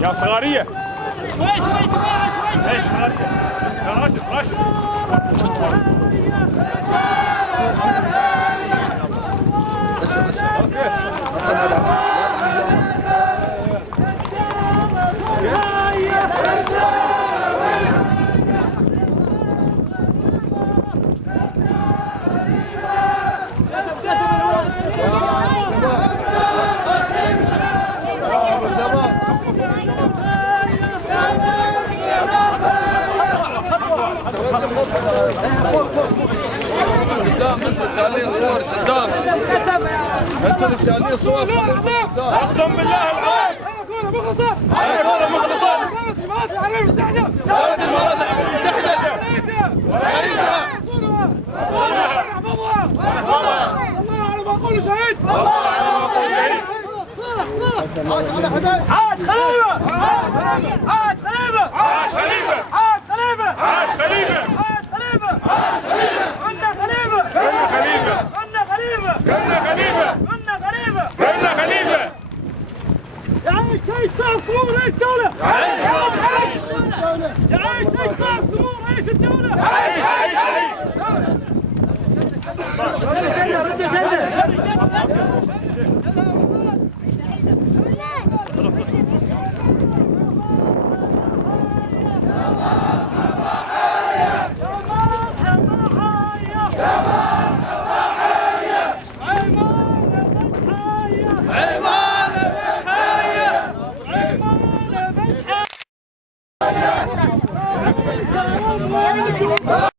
يا صغارية شوي صغارية يا راشد بس اوكي قدام انتوا شايلين صور قدام انتوا اللي شايلين صور اقسم بالله العظيم كورة مخلصة كورة مخلصة الإمارات العربية المتحدة دولة الإمارات العربية المتحدة ورئيسها صورها ونحفظها الله على ما أقول شهيد عاش خليفة عاش خليفة عاش خليفة عاش خليفة عاش خليفة عاش خليفة عاش خليفة عنا خليفة كنا خليفة عنا خليفة كنا خليفة عنا خليفة كنا خليفة يعيش شيخ صاحب سمو رئيس الدولة يعيش يعيش شيخ صاحب سمو رئيس الدولة يعيش